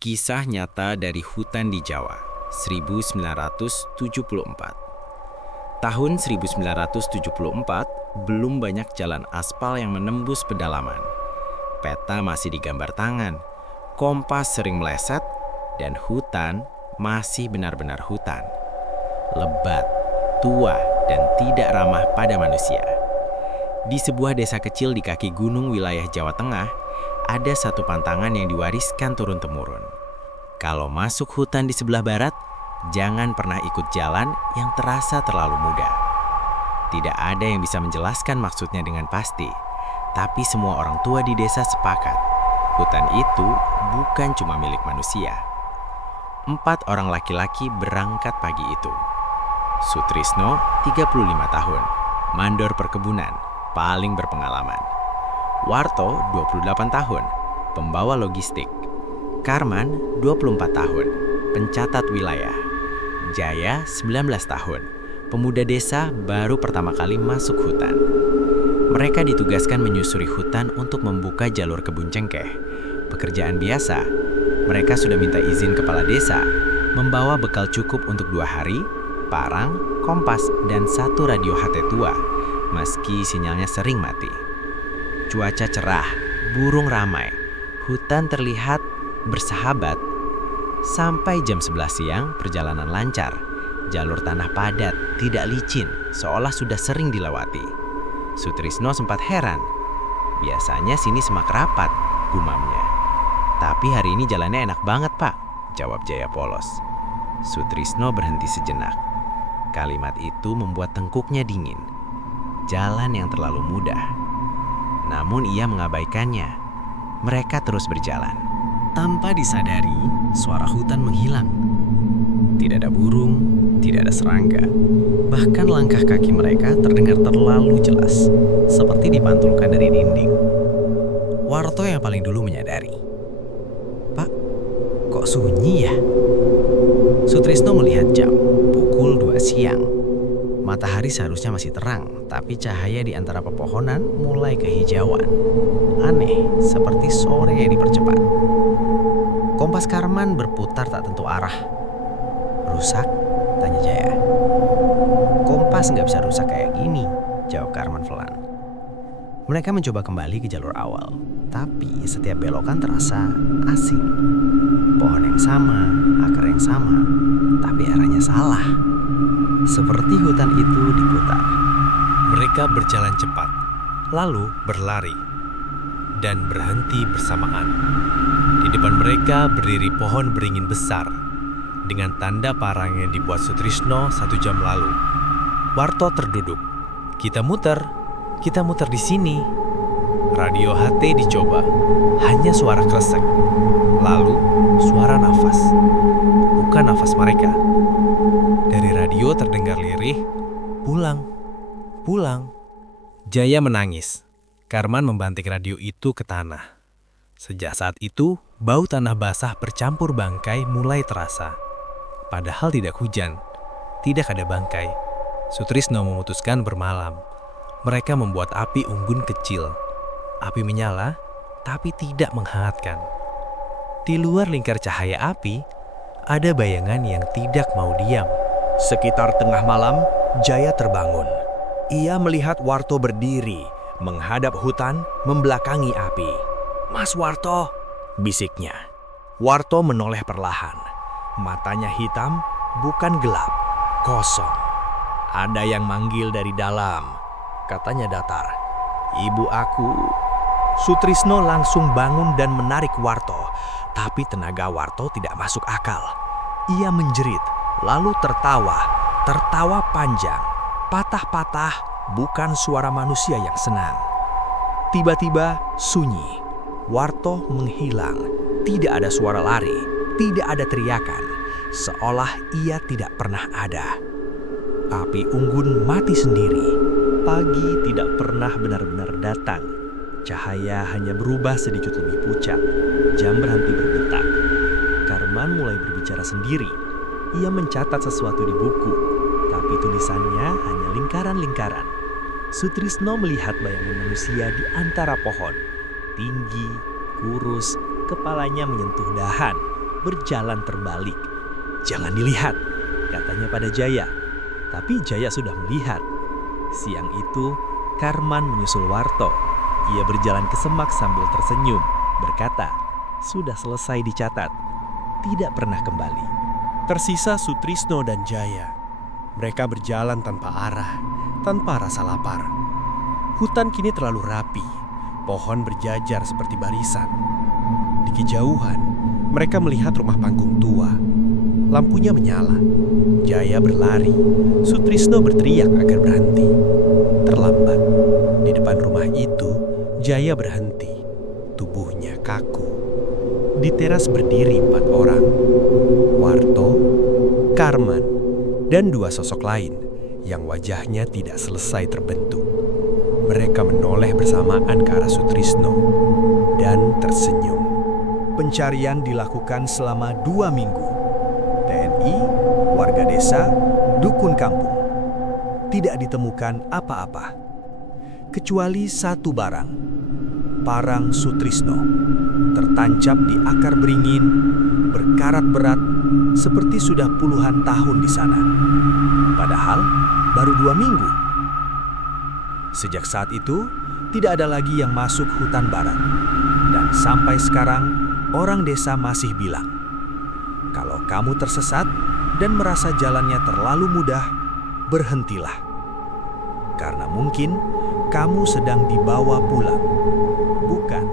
Kisah nyata dari hutan di Jawa, 1974. Tahun 1974, belum banyak jalan aspal yang menembus pedalaman. Peta masih digambar tangan, kompas sering meleset, dan hutan masih benar-benar hutan. Lebat, tua, dan tidak ramah pada manusia. Di sebuah desa kecil di kaki gunung wilayah Jawa Tengah, ada satu pantangan yang diwariskan turun-temurun. Kalau masuk hutan di sebelah barat, jangan pernah ikut jalan yang terasa terlalu mudah. Tidak ada yang bisa menjelaskan maksudnya dengan pasti, tapi semua orang tua di desa sepakat. Hutan itu bukan cuma milik manusia. 4 orang laki-laki berangkat pagi itu. Sutrisno, 35 tahun, mandor perkebunan, paling berpengalaman. Warto, 28 tahun, pembawa logistik. Karman, 24 tahun, pencatat wilayah. Jaya, 19 tahun, pemuda desa baru pertama kali masuk hutan. Mereka ditugaskan menyusuri hutan untuk membuka jalur kebun cengkeh. Pekerjaan biasa. Mereka sudah minta izin kepala desa, membawa bekal cukup untuk 2 hari, parang, kompas, dan 1 radio HT tua, meski sinyalnya sering mati. Cuaca cerah, burung ramai, hutan terlihat bersahabat. Sampai jam 11 siang, perjalanan lancar. Jalur tanah padat, tidak licin, seolah sudah sering dilewati. Sutrisno sempat heran. Biasanya sini semak rapat, gumamnya. Tapi hari ini jalannya enak banget, Pak, jawab Jaya polos. Sutrisno berhenti sejenak. Kalimat itu membuat tengkuknya dingin. Jalan yang terlalu mudah. Namun ia mengabaikannya. Mereka terus berjalan. Tanpa disadari, suara hutan menghilang. Tidak ada burung, tidak ada serangga. Bahkan langkah kaki mereka terdengar terlalu jelas, seperti dipantulkan dari dinding. Warto yang paling dulu menyadari. Pak, kok sunyi ya? Sutrisno melihat jam, pukul 2 siang. Matahari seharusnya masih terang, tapi cahaya di antara pepohonan mulai kehijauan. Aneh, seperti sore yang dipercepat. Kompas Karman berputar tak tentu arah. Rusak? Tanya Jaya. Kompas nggak bisa rusak kayak gini, jawab Karman pelan. Mereka mencoba kembali ke jalur awal, tapi setiap belokan terasa asing. Pohon yang sama, akar yang sama, tapi arahnya salah. Seperti hutan itu diputar. Mereka berjalan cepat, lalu berlari, dan berhenti bersamaan. Di depan mereka berdiri pohon beringin besar, dengan tanda parang yang dibuat Sutrisno 1 jam lalu. Warto terduduk. Kita muter di sini. Radio HT dicoba, hanya suara kresek. Lalu suara nafas, bukan nafas mereka. Dari radio terdengar lirih, pulang, pulang. Jaya menangis. Karman membanting radio itu ke tanah. Sejak saat itu, bau tanah basah bercampur bangkai mulai terasa. Padahal tidak hujan, tidak ada bangkai. Sutrisno memutuskan bermalam. Mereka membuat api unggun kecil. Api menyala, tapi tidak menghangatkan. Di luar lingkar cahaya api, ada bayangan yang tidak mau diam. Sekitar tengah malam, Jaya terbangun. Ia melihat Warto berdiri, menghadap hutan, membelakangi api. "Mas Warto," bisiknya. Warto menoleh perlahan. Matanya hitam, bukan gelap, kosong. "Ada yang manggil dari dalam," katanya datar. "Ibu aku." Sutrisno langsung bangun dan menarik Warto, tapi tenaga Warto tidak masuk akal. Ia menjerit, lalu tertawa panjang, patah-patah, bukan suara manusia yang senang. Tiba-tiba sunyi. Warto menghilang. Tidak ada suara lari, tidak ada teriakan, seolah ia tidak pernah ada. Api unggun mati sendiri. Pagi tidak pernah benar-benar datang. Cahaya hanya berubah sedikit lebih pucat. Jam berhenti berdetak. Karman mulai berbicara sendiri. Ia mencatat sesuatu di buku, tapi tulisannya hanya lingkaran-lingkaran. Sutrisno melihat bayangan manusia di antara pohon. Tinggi, kurus, kepalanya menyentuh dahan. berjalan terbalik. "Jangan dilihat," katanya pada Jaya. Tapi Jaya sudah melihat. Siang itu, Karman menyusul Warto. Ia berjalan ke semak sambil tersenyum, berkata, "Sudah selesai dicatat, tidak pernah kembali." Tersisa Sutrisno dan Jaya. Mereka berjalan tanpa arah, tanpa rasa lapar. Hutan kini terlalu rapi, pohon berjajar seperti barisan. Di kejauhan, mereka melihat rumah panggung tua. Lampunya menyala. Jaya berlari, Sutrisno berteriak agar berhenti. Terlambat. Di depan rumah itu, Jaya berhenti. Tubuhnya kaku. Di teras berdiri 4 orang. Warto, Karman, dan 2 sosok lain yang wajahnya tidak selesai terbentuk. Mereka menoleh bersamaan ke arah Sutrisno dan tersenyum. Pencarian dilakukan selama 2 minggu. TNI, warga desa, dukun kampung. Tidak ditemukan apa-apa. Kecuali satu barang. Parang Sutrisno. Tertancap di akar beringin, berkarat berat, seperti sudah puluhan tahun di sana. Padahal baru 2 minggu. Sejak saat itu, tidak ada lagi yang masuk hutan barat. Dan sampai sekarang, orang desa masih bilang, kalau kamu tersesat dan merasa jalannya terlalu mudah, berhentilah. Karena mungkin kamu sedang dibawa pulang, bukan